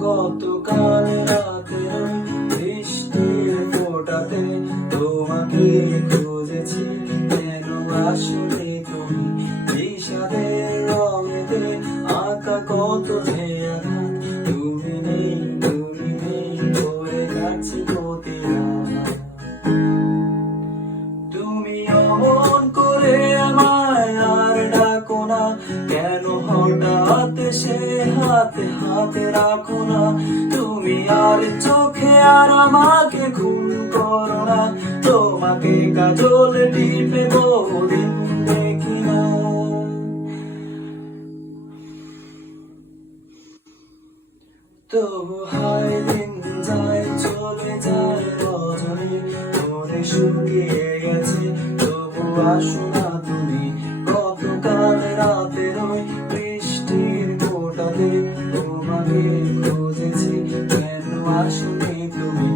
গতকাল রাতে বৃষ্টির ফোটাতে তোমাকে খুঁজেছি। কেন আসলে তুমি? বিষাদের রঙেতে আঁকা কত যে তুমি না, কেন সে হাতে হাতে রাখো না? তুমি আর চোখে আর আমাকে করো না। তোমাকে কাজল টিপে বহুদিন দেখি না। তবু হায় দিন যায়, চলে যায় রজনী মনে শুকিয়ে গেছে, তবু আসো না তুমি গতকাল রাতে ওই বৃষ্টির ফোটাতে তোমাকে খুঁজেছি। কেন আসুনি তুমি?